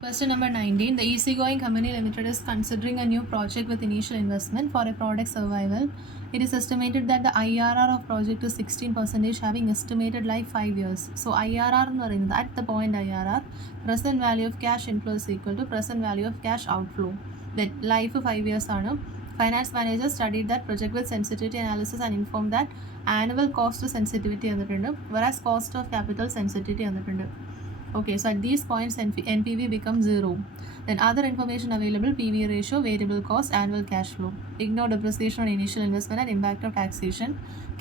Question number 19. The easygoing company limited is considering a new project with initial investment for a product survival. It is estimated that the IRR of project is 16%, having estimated life 5 years. So IRR എന്ന് പറയുന്നത് at the point IRR, present value of cash inflow is equal to present value of cash outflow. Then life 5 years ആണ്. Finance manager studied that project with sensitivity analysis and informed that annual cost to sensitivity തന്നിട്ടുണ്ട്, whereas cost of capital sensitivity തന്നിട്ടുണ്ട്. Okay, so at these points NPV becomes 0. Then other information available: PV ratio, variable cost, annual cash flow. Ignore depreciation on initial investment and impact of taxation.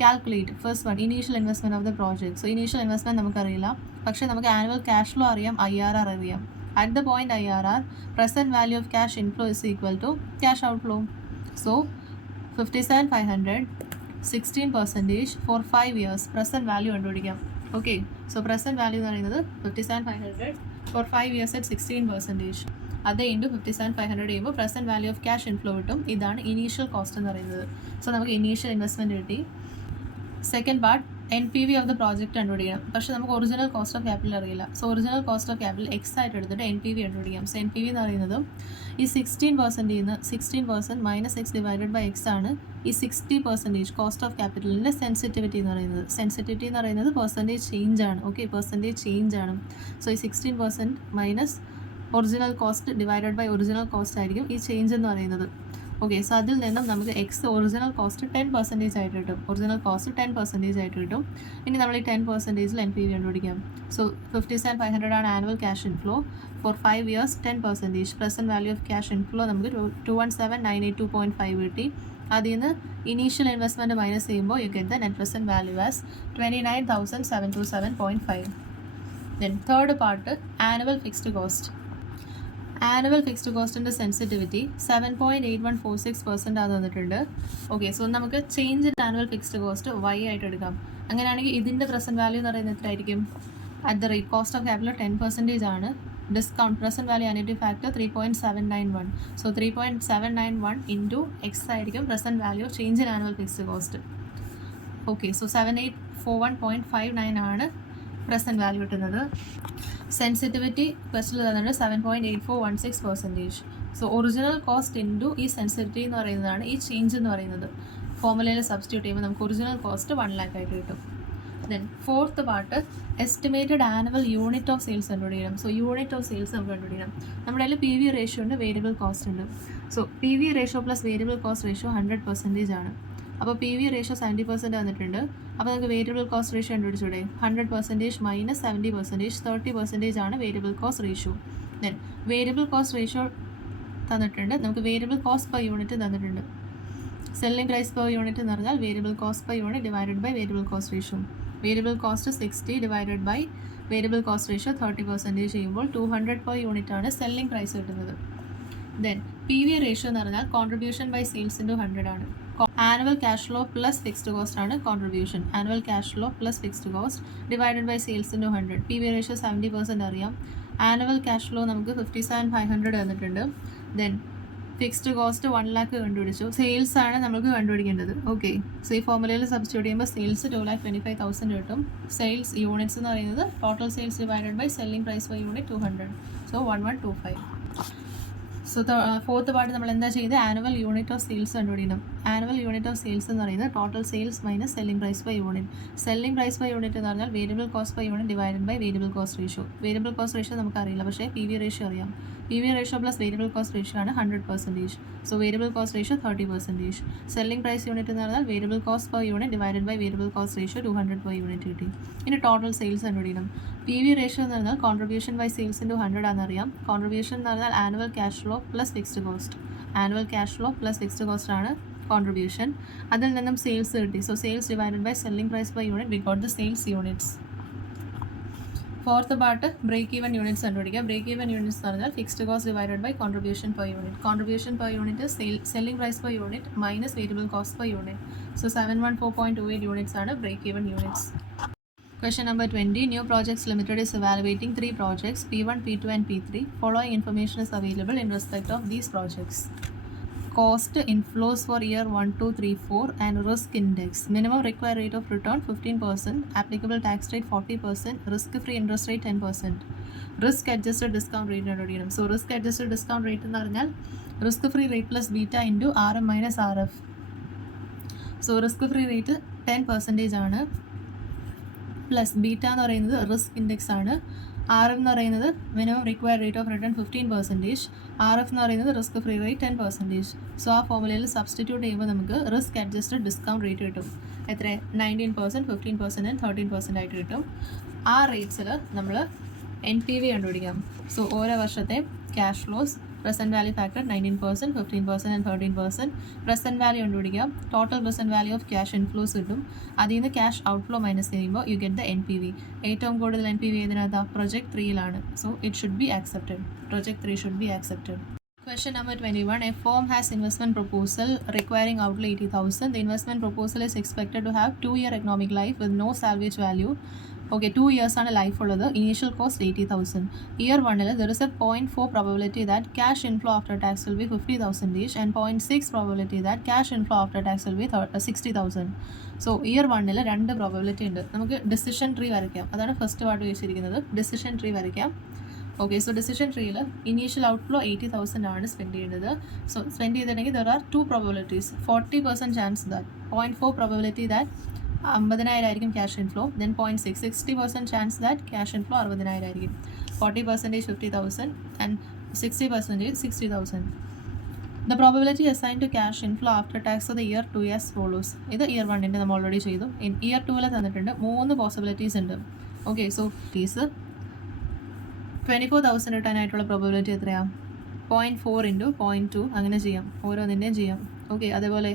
Calculate first one, initial investment of the project. So initial investment നമുക്ക് അറിയില്ല, പക്ഷേ നമുക്ക് annual cash flow അറിയാം, IRR അറിയാം. At the point IRR, present value of cash inflow is equal to cash outflow. So 57,500, 16% for 5 years. Present value കണ്ടുപിടിക്കാം. Okay, so present value എന്ന് പറയുന്നത് 57,500 for 5 years at 16%. അത് ഇൻറ്റു 57,500 ചെയ്യുമ്പോൾ present value of cash inflow കിട്ടും. ഇതാണ് initial cost എന്ന് പറയുന്നത്. So നമുക്ക് ഇനീഷ്യൽ ഇൻവെസ്റ്റ്മെൻറ്റ് കിട്ടി. Second part NPV of the project കണ്ടുപിടിക്കണം. പക്ഷേ നമുക്ക് ഒറിജിനൽ കോസ്റ്റ് ഓഫ് ക്യാപിറ്റൽ അറിയില്ല. So original cost of capital X ആയിട്ട് എടുത്തിട്ട് NPV കണ്ടുപിടിക്കാം. സോ NPV എന്ന് പറയുന്നത് ഈ 16% minus x divided by x ആണ് ഈ 60% കോസ്റ്റ് ഓഫ് ക്യാപിറ്റലിൻ്റെ സെൻസിറ്റിവിറ്റി എന്ന് പറയുന്നത്. സെൻസിറ്റിവിറ്റി എന്ന് പറയുന്നത് പെർസെൻറ്റേജ് ചേഞ്ച് ആണ്. ഓക്കെ, പെർസെൻറ്റേജ് ചേഞ്ച് ആണ്. സോ ഈ 16% minus original cost divided by original cost ആയിരിക്കും ഈ ചേഞ്ച് എന്ന് പറയുന്നത്. ഓക്കെ, സോ അതിൽ നിന്നും നമുക്ക് എക്സ് ഒറിജിനൽ കോസ്റ്റ് 10% ആയിട്ട് കിട്ടും. ഒറിജിനൽ കോസ്റ്റ് 10% ആയിട്ട് കിട്ടും. ഇനി നമ്മൾ ഈ 10%-ൽ NPV കണ്ടുപിടിക്കാം. സോ 57,500 ആണ് annual cash inflow for 5 years. 10% present value of cash inflow നമുക്ക് 217,982.5 കിട്ടി. അതിൽ നിന്ന് ഇനീഷ്യൽ ഇൻവെസ്റ്റ്മെൻറ്റ് മൈനസ് ചെയ്യുമ്പോൾ you get the net present value as 29,727.5. Then third part annual fixed cost. Annual fixed കോസ്റ്റിൻ്റെ സെൻസിറ്റിവിറ്റി 7.8146% ആണ് തന്നിട്ടുണ്ട്. ഓക്കെ, സോ നമുക്ക് change in annual fixed cost y ആയിട്ട് എടുക്കാം. അങ്ങനെയാണെങ്കിൽ ഇതിൻ്റെ പ്രസൻറ്റ് വാല്യൂ എന്ന് പറയുന്നത് എത്രയായിരിക്കും? At the rate cost of capital 10% ആണ്. Discount present value annuity factor 3.791. So 3.791 into X ആയിരിക്കും present value change in annual fixed cost. Okay, so 7841.59 ആണ് പ്രസൻറ്റ് വാല്യൂ കിട്ടുന്നത്. സെൻസിറ്റിവിറ്റി ക്വസ്റ്റിൽ തന്നിട്ട് 7.8416%. സോ ഒറിജിനൽ കോസ്റ്റ് ഇൻറ്റു ഈ സെൻസിറ്റിവിറ്റി എന്ന് പറയുന്നതാണ് ഈ ചേഞ്ച് എന്ന് പറയുന്നത്. ഫോർമുലയിൽ സബ്സ്റ്റിറ്റ്യൂട്ട് ചെയ്യുമ്പോൾ നമുക്ക് ഒറിജിനൽ കോസ്റ്റ് 1 lakh ആയിട്ട് കിട്ടും. Then fourth part estimated annual unit of sales കണ്ടുപിടിക്കണം. സോ യൂണിറ്റ് ഓഫ് സെയിൽസ് നമുക്ക് കണ്ടുപിടിക്കണം. നമ്മുടെ കയ്യിൽ PV റേഷ്യോ ഉണ്ട്, വേരിയബിൾ കോസ്റ്റ് ഉണ്ട്. So PV ratio plus variable cost ratio 100% ആണ്. അപ്പോൾ PV റേഷ്യോ 70% വന്നിട്ടുണ്ട്. അപ്പോൾ നമുക്ക് വേരിയബിൾ കോസ്റ്റ് റേഷ്യോ കണ്ടുപിടിച്ചൂടെ? 100% മൈനസ് 70%, 30% ആണ് variable cost ratio. Then variable cost ratio തന്നിട്ടുണ്ട്, നമുക്ക് വേരിയബിൾ കോസ്റ്റ് പെർ യൂണിറ്റ് തന്നിട്ടുണ്ട്. സെല്ലിംഗ് പ്രൈസ് പെർ യൂണിറ്റ് എന്ന് പറഞ്ഞാൽ variable cost per unit divided by variable cost ratio. Variable cost 60 divided by variable cost ratio 30% ചെയ്യുമ്പോൾ 200 per unit ആണ് selling price കിട്ടുന്നത്. Then PV ratio എന്ന് പറഞ്ഞാൽ contribution by sales into 100 ആണ്. Annual cash flow plus fixed cost ആണ് contribution. Annual cash flow plus fixed cost divided by sales into 100. PV ratio 70% അറിയാം. Annual cash flow നമുക്ക് 57,500 തന്നിട്ടുണ്ട്. Then fixed cost 1 lakh കണ്ടുപിടിച്ചു. Sales ആണ് നമുക്ക് കണ്ടുപിടിക്കേണ്ടത്. Okay, so ഈ ഫോർമുലയിൽ സബ്സ്റ്റിറ്റ്യൂട്ട് ചെയ്യുമ്പോൾ സെയിൽസ് 2,25,000 കിട്ടും. സെയിൽസ് യൂണിറ്റ്സ് എന്ന് പറയുന്നത് total sales divided by selling price per unit 200. So 1125. So fourth part നമ്മൾ എന്താ ചെയ്ത് ആനുവൽ യൂണിറ്റ് ഓഫ് സെയിൽസ് കണ്ടുപിടിക്കണം. ആനുവൽ യൂണിറ്റ് ഓഫ് സെയിൽസ് എന്ന് പറയുന്നത് total sales minus selling price per unit. Selling price per unit എന്ന് പറഞ്ഞാൽ variable cost per unit divided by variable cost ratio. Variable cost ratio നമുക്ക് അറിയില്ല, പക്ഷേ PV ratio അറിയാം. PV ratio plus variable cost ratio ആണ് 100%. So variable cost ratio 30%. Selling price unit എന്ന് പറഞ്ഞാൽ variable cost per unit divided by variable cost ratio 200 per unit കിട്ടി. ഇനി total sales കണ്ടുപിടിക്കണം. PV റേഷ്യോ എന്ന് പറഞ്ഞാൽ കോൺട്രിബ്യൂഷൻ ബൈ സെയിൽസ് ഇൻറ്റു 100 ആണെന്നറിയാം. Contribution എന്ന് പറഞ്ഞാൽ annual cash flow plus fixed cost. Annual cash flow plus fixed cost ആണ് contribution. അതിൽ നിന്നും സെയിൽസ് കിട്ടി. So sales divided by selling price per unit we got the sales units. Fourth part break even units കണ്ടുപിടിക്കുക. Break even units എന്ന് പറഞ്ഞാൽ fixed cost divided by contribution per unit. Contribution per unit selling price per unit minus variable cost per unit. So 714.28 units ആണ് break even units. Question number 20. New Projects Limited is evaluating 3 projects, P1, P2 and P3. Following information is available in respect of these projects. cost inflows for year 1, 2, 3, 4 and risk index. Minimum required rate of return 15%, applicable tax rate 40%, risk-free interest rate 10%. Risk adjusted discount rate കണ്ടുപിടിക്കണം. So risk adjusted discount rate എന്ന് പറഞ്ഞാൽ risk free rate plus beta into RM minus RF. So risk free rate 10% ആണ്, plus beta എന്ന് പറയുന്നത് risk index ആണ്. R F എന്ന് പറയുന്നത് minimum required rate of return 15%, R F എന്ന് പറയുന്നത് റിസ്ക് ഫ്രീ റേറ്റ് 10%. സോ ആ ഫോർമുലയിൽ സബ്സ്റ്റിറ്റ്യൂട്ട് ചെയ്യുമ്പോൾ നമുക്ക് റിസ്ക് അഡ്ജസ്റ്റഡ് ഡിസ്കൗണ്ട് റേറ്റ് കിട്ടും. എത്ര? 19%, 15% ആൻഡ് 13% ആയിട്ട് കിട്ടും. ആ റേറ്റ്സിൽ നമ്മൾ NPV കണ്ടുപിടിക്കാം. സോ ഓരോ വർഷത്തെ cash flows, present value factor 19%, 15% and 13%. Present value കണ്ടുപിടിക്കാം. Total present value of cash inflows കിട്ടും. അതിൽ നിന്ന് ക്യാഷ് ഔട്ട്ഫ്ലോ മൈനസ് ചെയ്യുമ്പോൾ യു ഗെറ്റ് ദ NPV. ഏറ്റവും കൂടുതൽ NPV ഏതിനകത്താണ്? പ്രൊജക്ട് 3യിലാണ്. So it should be accepted. Project 3 should be accepted. Question number 21. A firm has investment proposal requiring outlay 80,000. The investment proposal is expected to have 2-year economic life with no salvage value. Okay, 2 years ആണ് life ഉള്ളത്. Initial cost 80,000. Year 1 there is a 0.4 probability that cash inflow after tax will be 50,000 each and 0.6 probability that cash inflow after tax will be 60,000. So year 1 രണ്ട് probability ഉണ്ട്. നമുക്ക് decision tree വരയ്ക്കാം. അതാണ് first part ചോദിച്ചിരിക്കുന്നത്. Decision tree വരയ്ക്കാം. Okay, so decision ട്രീയിൽ initial outflow 80,000 ആണ് spend ചെയ്യുന്നത്. സോ സ്പെൻഡ് ചെയ്തിട്ടുണ്ടെങ്കിൽ there are 2 probabilities. 40% chance that 0.4 probability that 50,000 ആയിരിക്കും cash inflow. Then 0.6 60% chance that cash inflow 60,000 ആയിരിക്കും. 40% 50,000 and 60% 60,000. The probability assigned to cash inflow after tax for the year 2 as follows. ഇത് year 1 നമ്മൾ already ചെയ്തു. Year 2 തന്നിട്ടുണ്ട് 3 possibilities ഉണ്ട്. Okay, so fees 24,000 return ആയിട്ടുള്ള probability എത്രയാണ്? 0.4 into 0.2 അങ്ങനെ ചെയ്യാം, ഓരോന്നിൻ്റെയും ചെയ്യാം. ഓക്കെ, അതേപോലെ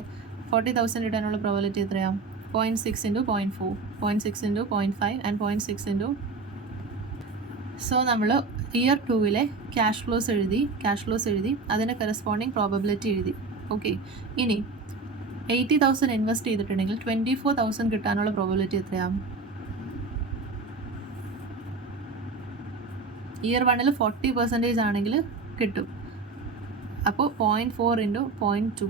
40,000 റിട്ടേണുള്ള പ്രോബബിലിറ്റി എത്രയാണ്? 0.6 into 0.4, 0.6 into 0.5 and 0.6 into. So നമ്മൾ ഇയർ 2 ക്യാഷ് ഫ്ലോസ് എഴുതി അതിൻ്റെ കറസ്പോണ്ടിങ് പ്രോബബിലിറ്റി എഴുതി. ഓക്കെ, ഇനി 80,000 ഇൻവെസ്റ്റ് ചെയ്തിട്ടുണ്ടെങ്കിൽ 24,000 കിട്ടാനുള്ള പ്രോബബിലിറ്റി എത്രയാണ്? ഇയർ 1 40% ആണെങ്കിൽ കിട്ടും. അപ്പോൾ 0.4 ഇൻറ്റു 0.2.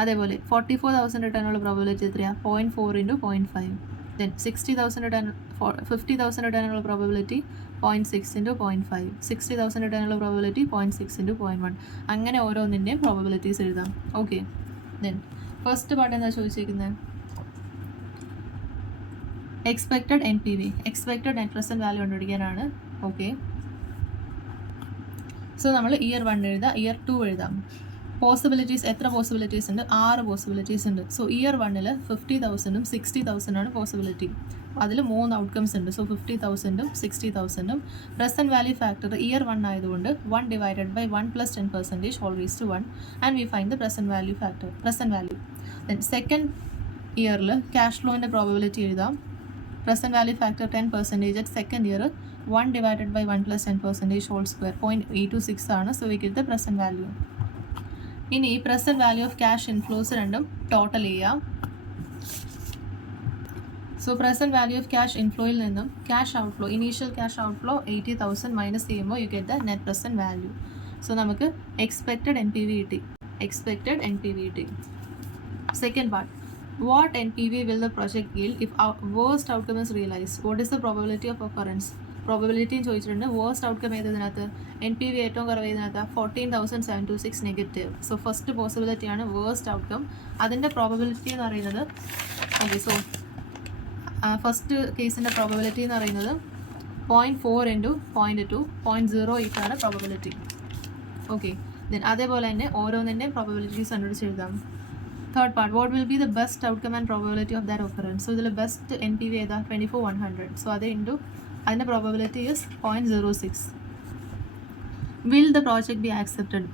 അതേപോലെ 44,000 റിട്ടേണുള്ള പ്രോബബിലിറ്റി എത്രയാണ്? 0.4 ഇൻറ്റു 0.5. ദെൻ 60,000 റിട്ടേൺ 50,000 റിട്ടേണുള്ള പ്രോബബിലിറ്റി 0.6 ഇൻറ്റു 0.5. 60,000 റിട്ടേണുള്ള പ്രോബബിലിറ്റി 0.6 ഇൻറ്റു 0.1. അങ്ങനെ ഓരോന്നിൻ്റെയും പ്രോബബിലിറ്റീസ് എഴുതാം. ഓക്കെ, ദെൻ ഫസ്റ്റ് പാർട്ട് എന്താ ചോദിച്ചിരിക്കുന്നത്? Expected NPV, expected net present value കണ്ടുപിടിക്കാനാണ്. ഓക്കെ, സോ നമ്മൾ ഇയർ 1 എഴുതാം, ഇയർ 2 എഴുതാം. പോസിബിലിറ്റീസ് എത്ര പോസിബിലിറ്റീസ് ഉണ്ട്? 6 പോസിബിലിറ്റീസ് ഉണ്ട്. സോ ഇയർ 1 50,000ഉം 60,000 ആണ് പോസിബിലിറ്റി. അതിൽ 3 ഔട്ട്കംസ് ഉണ്ട്. സോ 50,000ഉം 60,000ഉം. പ്രസൻറ്റ് വാല്യൂ ഫാക്ടർ ഇയർ 1 ആയതുകൊണ്ട് 1 divided by 1 plus 10% whole raise to 1 and we find the present value factor, present value. Then second ഇയറിൽ ക്യാഷ് ഫ്ലോൻ്റെ പ്രോബബിലിറ്റി എഴുതാം. Present value factor 10% at second year 1 divided by 1 plus 10% whole square 0.826 ആണ്. So we get the present value. ഇനി present value of cash inflows രണ്ടും total ചെയ്യാം. So present value of cash ഇൻഫ്ലോയിൽ നിന്നും cash outflow, initial cash outflow 80,000 minus ചെയ്യുമ്പോൾ you get the net present value. So നമുക്ക് expected NPV കിട്ടി. Second part, what NPV will the project yield if our worst outcome is realized? What is the probability of occurrence? പ്രോബബിലിറ്റിയും ചോദിച്ചിട്ടുണ്ട്. Worst outcome ഏതിനകത്ത്? NPV ഏറ്റവും കുറവ് ഏതിനകത്ത്? 14,726 negative. So first പോസിബിലിറ്റിയാണ് worst outcome. അതിൻ്റെ പ്രോബബിലിറ്റി എന്ന് പറയുന്നത്, ഓക്കെ, സോ ഫസ്റ്റ് കേസിൻ്റെ പ്രോബബിലിറ്റി എന്ന് പറയുന്നത് 0.4 ഇൻറ്റു 0.2 0.08 ആണ് പ്രോബബിലിറ്റി. ഓക്കെ, ദെൻ അതേപോലെ തന്നെ ഓരോന്നിൻ്റെയും പ്രോബബിലിറ്റീസ് കണ്ടുപിടിച്ച് എഴുതാം. Third part, what will be the best outcome and probability of that occurrence? So the best NPV ഏതാ? 24,100. So അത് ഇൻറ്റു അതിൻ്റെ probability is 0.06. Will the project be accepted?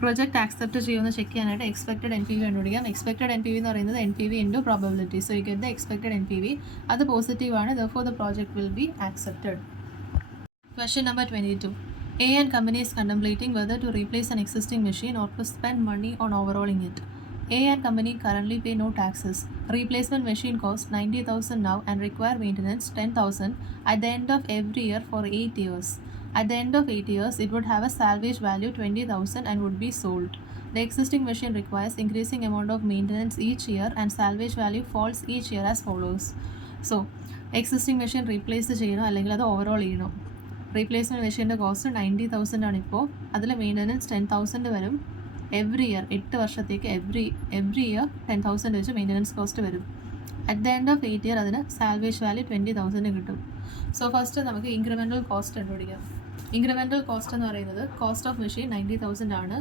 Project accept ചെയ്യുമെന്ന് check ചെയ്യാനായിട്ട് എക്സ്പെക്റ്റഡ് NPV കണ്ടുപിടിക്കാം. Expected NPV എന്ന് പറയുന്നത് NPV into probability. So you get the expected NPV. അത് positive ആണ്. therefore the project will be accepted. Question number 22. A and company is contemplating whether to replace an existing machine or to spend money on overhauling it. A and company currently pay no taxes. Replacement machine costs 90,000 now and require maintenance 10,000 at the end of every year for 8 years. At the end of 8 years, it would have a salvage value 20,000 and would be sold. The existing machine requires increasing amount of maintenance each year and salvage value falls each year as follows. So, existing machine replace ചെയ്യണോ അല്ലെങ്കിൽ അത് overall ചെയ്യണോ? Replacement മെഷീൻ്റെ cost 90,000 ആണ് ഇപ്പോൾ. അതിൽ maintenance 10,000 വരും. Every year 8 വർഷത്തേക്ക് എവറി ഇയർ 10,000 വെച്ച് മെയിൻ്റനൻസ് കോസ്റ്റ് വരും. At the end of 8 year അതിന് സാൽവേജ് വാല്യൂ 20,000 കിട്ടും. സോ ഫസ്റ്റ് നമുക്ക് ഇൻക്രിമെൻ്റൽ കോസ്റ്റ് കണ്ടുപിടിക്കാം. ഇൻക്രിമെൻ്റൽ കോസ്റ്റ് എന്ന് പറയുന്നത് കോസ്റ്റ് ഓഫ് മെഷീൻ 90,000 ആണ്.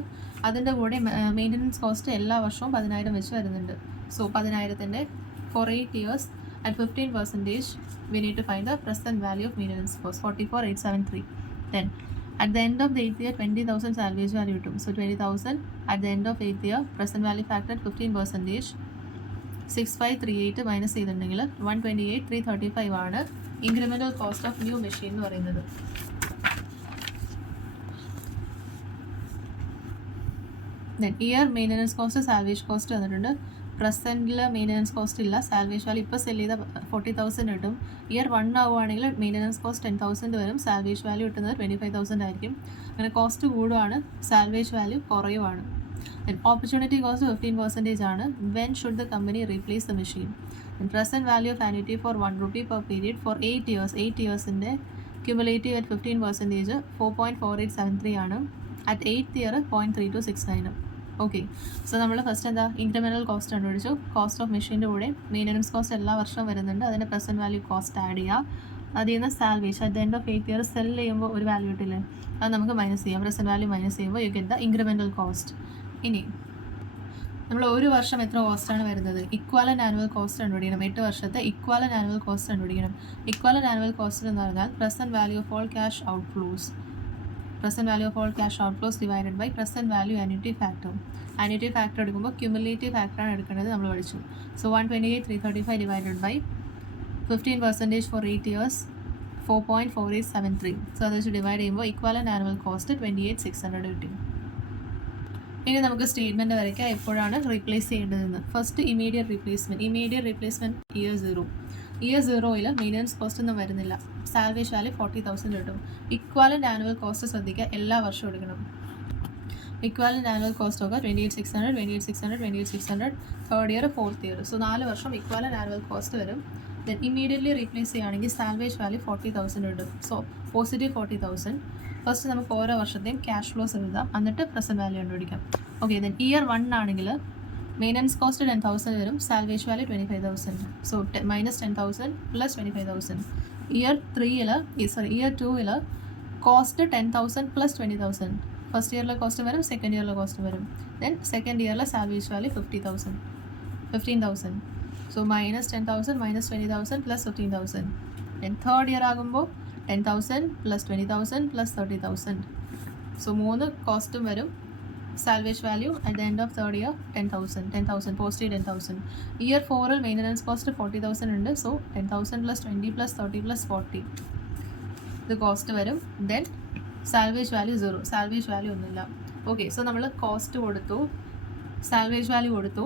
അതിൻ്റെ കൂടെ മെയിൻ്റനൻസ് കോസ്റ്റ് എല്ലാ വർഷവും 10,000 വെച്ച് വരുന്നുണ്ട്. So 10,000 for 8 years at 15%, we need to find the present value of maintenance cost, 44,873. Then at the end of the 8th year 20,000 salvage value കിട്ടും. So 20,000 at the end of 8th year present value factor 15%, 6538 minus ചെയ്തിട്ടുണ്ടെങ്കിൽ 128,335 ആണ് incremental cost of new machine എന്ന് പറയുന്നത്. Then year maintenance cost salvage cost വന്നിട്ടുണ്ട്. പ്രസൻറ്റിൽ maintenance cost ഇല്ല. Salvage value ഇപ്പോൾ cell ചെയ്ത 40,000 കിട്ടും. ഇയർ 1 ആവുകയാണെങ്കിൽ മെയിൻ്റനൻസ് കോസ്റ്റ് 10,000 വരും. സാൽവേജ് വാല്യൂ കിട്ടുന്നത് 25,000 ആയിരിക്കും. അങ്ങനെ കോസ്റ്റ് കൂടുകയാണ്, സാൽവേജ് വാല്യൂ കുറയുവാണ്. ഓപ്പർച്യൂണിറ്റി കോസ്റ്റ് 15% ആണ്. When should the company replace the machine? Present value of annuity for 1 rupee per period for 8 years. 8 ഇയേഴ്സിൻ്റെ ക്യുമുലേറ്റീവ് അറ്റ് 15% 4.4873 ആണ്. At 8th year 0.3269. Okay, so നമ്മൾ first എന്താ ഇൻക്രിമെൻ്റൽ കോസ്റ്റ് കണ്ടുപിടിച്ചു. Cost of മെഷീൻ്റെ കൂടെ maintenance cost എല്ലാ വർഷവും വരുന്നുണ്ട്. അതിൻ്റെ പ്രസൻറ്റ് വാല്യൂ കോസ്റ്റ് ആഡ് ചെയ്യുക. അതിൽ നിന്ന് salvage at the end of 8 year cell ചെയ്യുമ്പോൾ ഒരു വാല്യൂ കിട്ടില്ലേ, അത് നമുക്ക് മൈനസ് ചെയ്യാം. പ്രസൻറ്റ് വാല്യൂ മൈനസ് ചെയ്യുമ്പോൾ you get the incremental cost. ഇനി നമ്മൾ ഒരു വർഷം എത്ര കോസ്റ്റാണ് വരുന്നത്? ഇക്വാലൻ്റ് ആനുവൽ കോസ്റ്റ് കണ്ടുപിടിക്കണം. 8 വർഷത്തെ ഇക്വാലൻ്റ് ആനുവൽ കോസ്റ്റ് കണ്ടുപിടിക്കണം. ഇക്വാലൻ്റ് ആനുവൽ കോസ്റ്റ് എന്ന് പറഞ്ഞാൽ present value of all cash outflows. Present value of all cash outflows divided by present value annuity factor. Annuity factor എടുക്കുമ്പോൾ ക്യുമുലേറ്റീവ് ഫാക്ടറാണ് എടുക്കേണ്ടത്, നമ്മൾ പഠിച്ചു. So 128,335 divided by 15% for 8 years 4.4873. സോ അത് വെച്ച് ഡിവൈഡ് ചെയ്യുമ്പോൾ ഇക്വാലൻ്റ് ആനുവൽ കോസ്റ്റ് 28,600 കിട്ടി. ഇനി നമുക്ക് സ്റ്റേറ്റ്മെൻറ്റ് വരയ്ക്കാം എപ്പോഴാണ് റീപ്ലേസ് ചെയ്യേണ്ടതെന്ന്. First immediate replacement year 0. Year 0യിൽ മെയിൻ്റനൻസ് കോസ്റ്റ് ഒന്നും വരുന്നില്ല. സാൽവേജ് വാല്യൂ 40,000 കിട്ടും. ഇക്വാലൻ്റ് ആനുവൽ കോസ്റ്റ് ശ്രദ്ധിക്കുക, എല്ലാ വർഷവും എടുക്കണം. ഇക്വാലൻ്റ് ആനുവൽ കോസ്റ്റ് ഒക്കെ 28,600 third year 4th year. So 4 വർഷം ഇക്വാലൻ്റ് ആനുവൽ കോസ്റ്റ് വരും. ദെൻ ഇമീഡിയറ്റ്ലി റീപ്ലേസ് ചെയ്യുകയാണെങ്കിൽ സാൽവേജ് വാല്യൂ 40,000 കിട്ടും. So positive 40,000. ഫസ്റ്റ് നമുക്ക് ഓരോ വർഷത്തെയും ക്യാഷ് ഫ്ലോസ് എഴുതാം, എന്നിട്ട് പ്രസൻറ്റ് വാല്യൂ കണ്ടുപിടിക്കാം. ഓക്കെ, ദെൻ ഇയർ 1 ആണെങ്കിൽ മെയിൻ്റനൻസ് കോസ്റ്റ് 10,000 വരും. Salvage value 25,000. So minus 10,000 plus 25,000. Year 2ൽ കോസ്റ്റ് 10,000 പ്ലസ് 20,000. ഫസ്റ്റ് ഇയറിലെ കോസ്റ്റ് വരും, സെക്കൻഡ് ഇയറിലെ കോസ്റ്റ് വരും. ദെൻ സെക്കൻഡ് ഇയറിലെ salvage value 15,000. So minus 10,000 minus 20,000 plus 15,000. Then third year ആകുമ്പോൾ 10,000 പ്ലസ് 20,000 പ്ലസ് 30,000. സോ 3 കോസ്റ്റും വരും. Salvage value at the end of third year 10,000 positive 10,000. Year 4ൽ മെയിൻ്റനൻസ് കോസ്റ്റ് 40,000 ഉണ്ട്. സോ 10,000 പ്ലസ് 20 പ്ലസ് 30 പ്ലസ് 40 ഇത് cost വരും. Then salvage value 0. Salvage value ഒന്നുമില്ല. Okay, so നമ്മൾ cost കൊടുത്തു, സാൽവേജ് വാല്യൂ കൊടുത്തു,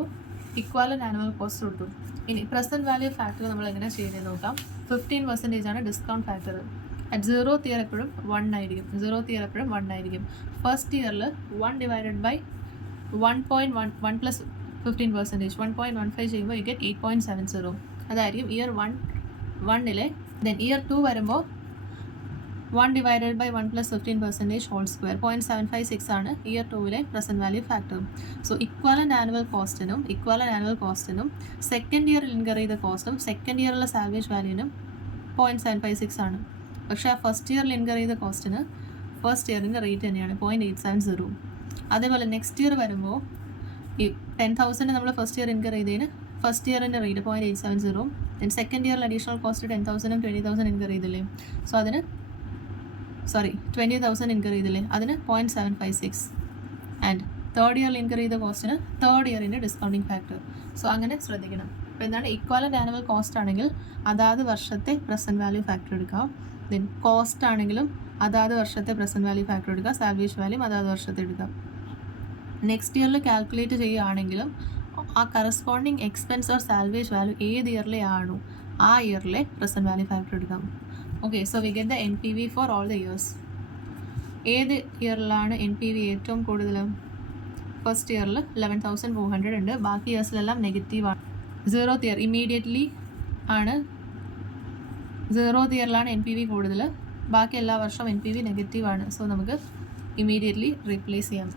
ഇക്വാലൻ്റ് ആനുവൽ കോസ്റ്റ് കൊടുത്തു. ഇനി പ്രസൻറ്റ് വാല്യൂ ഫാക്ടർ നമ്മൾ എങ്ങനെ ചെയ്യുന്നത് നോക്കാം. 15% ആണ് discount factor. At 0th year എപ്പോഴും 1 ആയിരിക്കും. ഫസ്റ്റ് ഇയറിൽ 1 ഡിവൈഡഡ് ബൈ 1.1 പ്ലസ് 15%, 1.15 ചെയ്യുമ്പോൾ യു ഗെറ്റ് 8.70. അതായിരിക്കും ഇയർ 1ലെ. ദെൻ ഇയർ 2 വരുമ്പോൾ 1 divided by 1 plus 15% whole square 0.756 ആണ് ഇയർ 2ലെ present value factor. So equivalent annual കോസ്റ്റിനും സെക്കൻഡ് ഇയറിൽ ഇൻകർ ചെയ്ത കോസ്റ്റും സെക്കൻഡ് ഇയറിലെ സാൽവേജ് വാല്യൂവിനും 0.756 ആണ്. പക്ഷേ ആ ഫസ്റ്റ് ഇയറിൽ ഇൻകർ ചെയ്ത കോസ്റ്റിന് ഫസ്റ്റ് ഇയറിൻ്റെ റേറ്റ് തന്നെയാണ് 0.870. അതേപോലെ നെക്സ്റ്റ് ഇയർ വരുമ്പോൾ ഈ 10,000 നമ്മൾ ഫസ്റ്റ് ഇയർ ഇൻകർ ചെയ്തതിന് ഫസ്റ്റ് ഇയറിൻ്റെ റേറ്റ് 0.870. ദെൻ സെക്കൻഡ് ഇയറിൽ അഡീഷണൽ കോസ്റ്റ് 10,000 20,000 ഇൻകർ ചെയ്തില്ലേ, സോ അതിന് 20,000 ഇൻകർ ചെയ്തില്ലേ, അതിന് 0.756. ആൻഡ് തേർഡ് ഇയറിൽ ഇൻകർ ചെയ്ത കോസ്റ്റിന് തേർഡ് ഇയറിൻ്റെ ഡിസ്കൗണ്ടിങ് ഫാക്ടർ. സോ അങ്ങനെ ശ്രദ്ധിക്കണം. അപ്പോൾ എന്താണ് ഇക്വാലൻ്റ് ആനുവൽ കോസ്റ്റ് ആണെങ്കിൽ അതാത് വർഷത്തെ പ്രസൻറ്റ് വാല്യൂ ഫാക്ടർ എടുക്കാം. ദെൻ കോസ്റ്റ് ആണെങ്കിലും അതാത് വർഷത്തെ പ്രസൻറ്റ് വാല്യൂ ഫാക്ടർ എടുക്കുക. സാൽവേജ് വാല്യൂ അതാത് വർഷത്തെ എടുക്കാം. നെക്സ്റ്റ് ഇയറിൽ കാൽക്കുലേറ്റ് ചെയ്യുകയാണെങ്കിലും ആ corresponding expense or salvage value ഏത് ഇയറിലെ ആണോ ആ ഇയറിലെ പ്രസൻറ്റ് വാല്യൂ ഫാക്ടർ എടുക്കാം. Okay, so we get the NPV for all the years. ഏത് ഇയറിലാണ് NPV ഏറ്റവും കൂടുതൽ? ഫസ്റ്റ് ഇയറിൽ 11,400 ഉണ്ട്. ബാക്കി ഇയേഴ്സിലെല്ലാം നെഗറ്റീവാണ്. 0th ഇയർ ഇമ്മീഡിയറ്റ്ലി ആണ്. 0th ഇയറിലാണ് NPV കൂടുതൽ. ബാക്കി എല്ലാ വർഷവും NPV നെഗറ്റീവാണ്. സോ നമുക്ക് ഇമ്മീഡിയറ്റ്ലി റീപ്ലേസ് ചെയ്യാം.